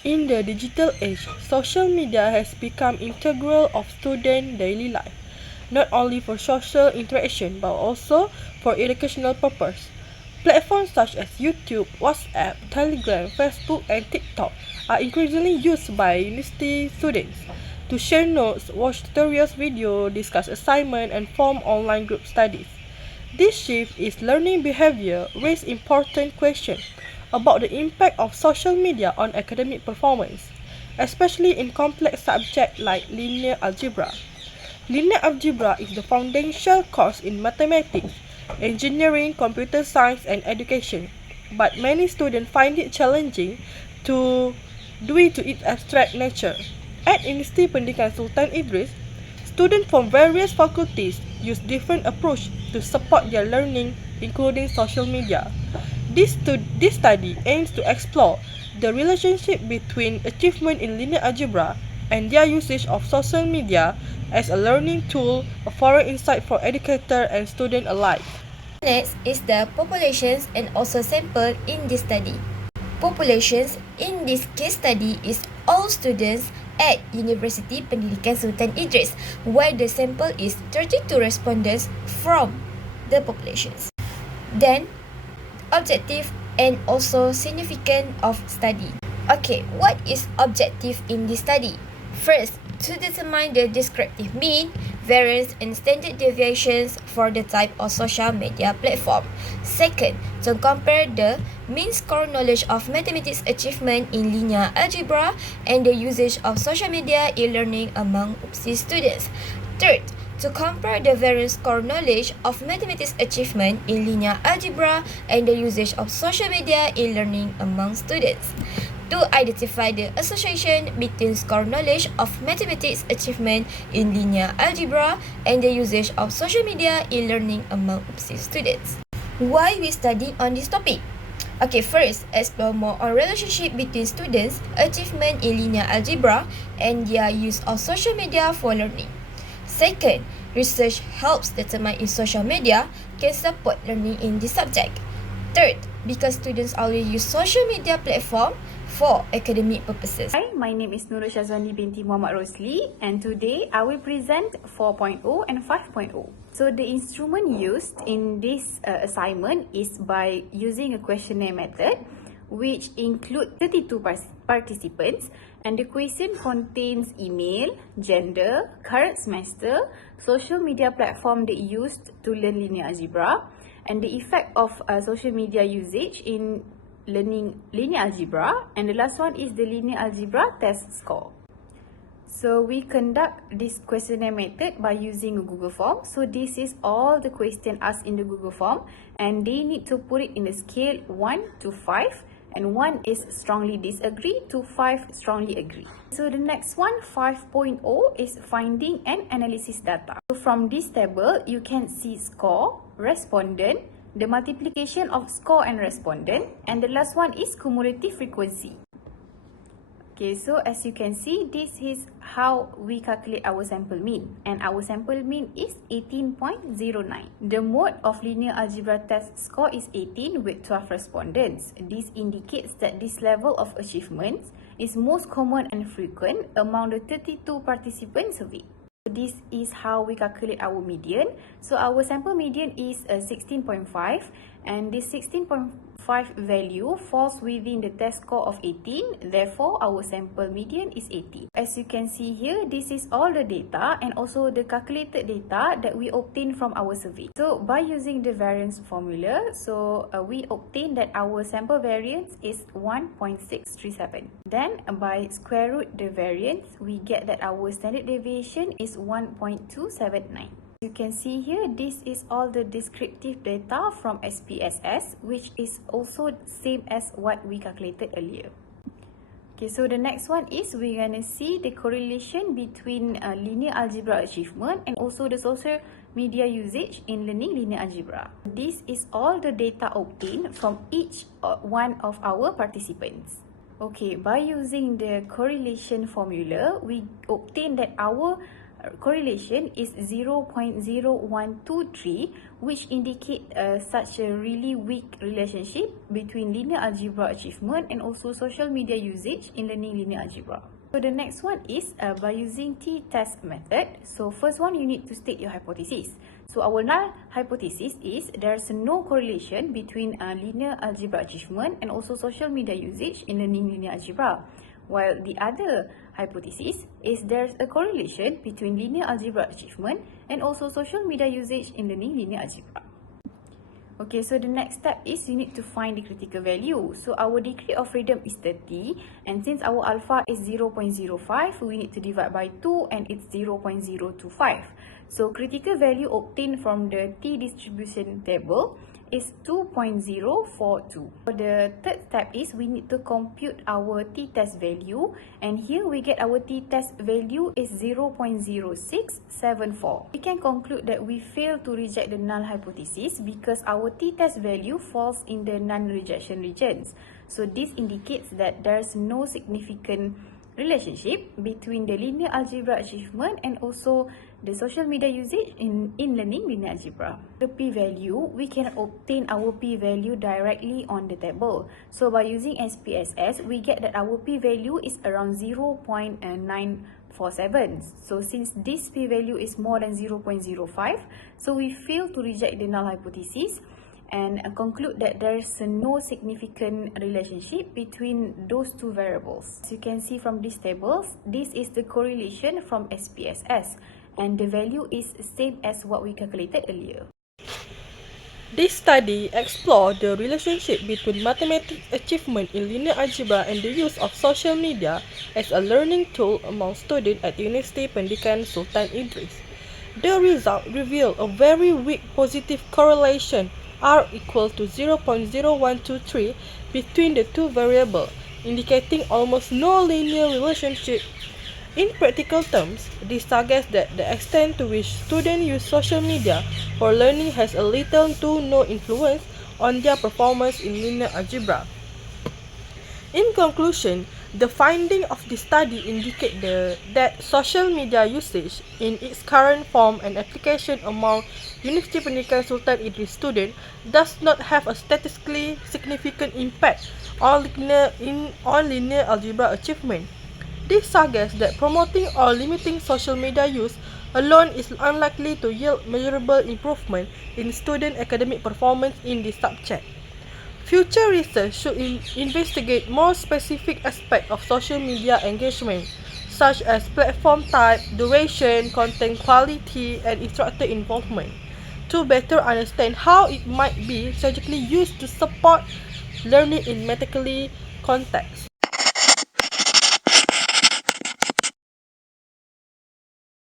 In the digital age, social media has become integral of student daily life, not only for social interaction but also for educational purpose. Platforms such as YouTube, WhatsApp, Telegram, Facebook, and TikTok are increasingly used by university students to share notes, watch tutorials videos, discuss assignments, and form online group studies. This shift in learning behavior raises important questions about the impact of social media on academic performance, especially in complex subjects like linear algebra. Linear algebra is the foundational course in mathematics, engineering, computer science, and education, but many students find it challenging to due to its abstract nature. At Universiti Pendidikan Sultan Idris, students from various faculties use different approaches to support their learning, including social media. This study aims to explore the relationship between achievement in linear algebra and their usage of social media as a learning tool, a foreign insight for educator and student alike. Next is the populations and also sample in this study. Populations in this case study is all students at Universiti Pendidikan Sultan Idris, where the sample is 32 respondents from the populations. Then, objective and also significance of study. Okay, what is objective in this study? First, to determine the descriptive mean, variance, and standard deviations for the type of social media platform. Second, to compare the mean score knowledge of mathematics achievement in linear algebra and the usage of social media e-learning among UPSI students. Third, to compare the variance score knowledge of mathematics achievement in linear algebra and the usage of social media e-learning among students. To identify the association between score knowledge of mathematics achievement in linear algebra and the usage of social media e-learning among UPSI students. Why we study on this topic? Okay, first, explore more on relationship between students' achievement in linear algebra and their use of social media for learning. Second, research helps determine if social media can support learning in this subject. Third, because students already use social media platform for academic purposes. Hi, my name is Nurul Shazwani binti Muhammad Rosli, and today I will present 4.0 and 5.0. So the instrument used in this assignment is by using a questionnaire method, which include 32 participants, and the question contains email, gender, current semester, social media platform they used to learn linear algebra, and the effect of social media usage in learning linear algebra, and the last one is the linear algebra test score. So we conduct this questionnaire method by using a Google form. So this is all the question asked in the Google form, and they need to put it in a scale 1 to 5, and 1 is strongly disagree to 5 strongly agree. So the next one, 5.0, is finding and analysis data. So from this table, you can see score, respondent, the multiplication of score and respondent, and the last one is cumulative frequency. Okay, so as you can see, this is how we calculate our sample mean, and our sample mean is 18.09. The mode of linear algebra test score is 18 with 12 respondents. This indicates that this level of achievements is most common and frequent among the 32 participants surveyed. This is how we calculate our median. So our sample median is 16.5, and this 16.5 value falls within the test score of 18. Therefore, our sample median is 80. As you can see here, this is all the data and also the calculated data that we obtain from our survey. So by using the variance formula, we obtain that our sample variance is 1.637. Then by square root the variance, we get that our standard deviation is 1.279. You can see here, this is all the descriptive data from SPSS, which is also same as what we calculated earlier. Okay, so the next one is we're gonna see the correlation between linear algebra achievement and also the social media usage in learning linear algebra. This is all the data obtained from each one of our participants. Okay, by using the correlation formula, we obtain that our correlation is 0.0123, which indicate such a really weak relationship between linear algebra achievement and also social media usage in learning linear algebra. So the next one is by using t-test method. So first one, you need to state your hypothesis. So our null hypothesis is there's no correlation between linear algebra achievement and also social media usage in learning linear algebra. While the other hypothesis is there's a correlation between linear algebra achievement and also social media usage in learning linear algebra. Okay, so the next step is you need to find the critical value. So our degree of freedom is 30, and since our alpha is 0.05, we need to divide by 2 and it's 0.025. So critical value obtained from the t-distribution table is 2.042. So the third step is we need to compute our t-test value, and here we get our t-test value is 0.0674. We can conclude that we fail to reject the null hypothesis because our t-test value falls in the non-rejection regions. So this indicates that there's no significant relationship between the linear algebra achievement and also the social media usage in learning linear algebra. The p-value, we can obtain our p-value directly on the table. So by using SPSS, we get that our p-value is around 0.947. So since this p-value is more than 0.05, so we fail to reject the null hypothesis and conclude that there is no significant relationship between those two variables. As you can see from these tables, this is the correlation from SPSS, and the value is same as what we calculated earlier. This study explored the relationship between mathematics achievement in linear algebra and the use of social media as a learning tool among students at University Pendidikan Sultan Idris. The result revealed a very weak positive correlation R equal to 0.0123 between the two variables, indicating almost no linear relationship. In practical terms, this suggests that the extent to which students use social media for learning has a little to no influence on their performance in linear algebra. In conclusion, the findings of this study indicate that social media usage in its current form and application among University Pendidikan Sultan Idris students does not have a statistically significant impact on linear algebra achievement. This suggests that promoting or limiting social media use alone is unlikely to yield measurable improvement in student academic performance in this subject. Future research should investigate more specific aspects of social media engagement, such as platform type, duration, content quality, and instructor involvement, to better understand how it might be strategically used to support learning in mathematically context.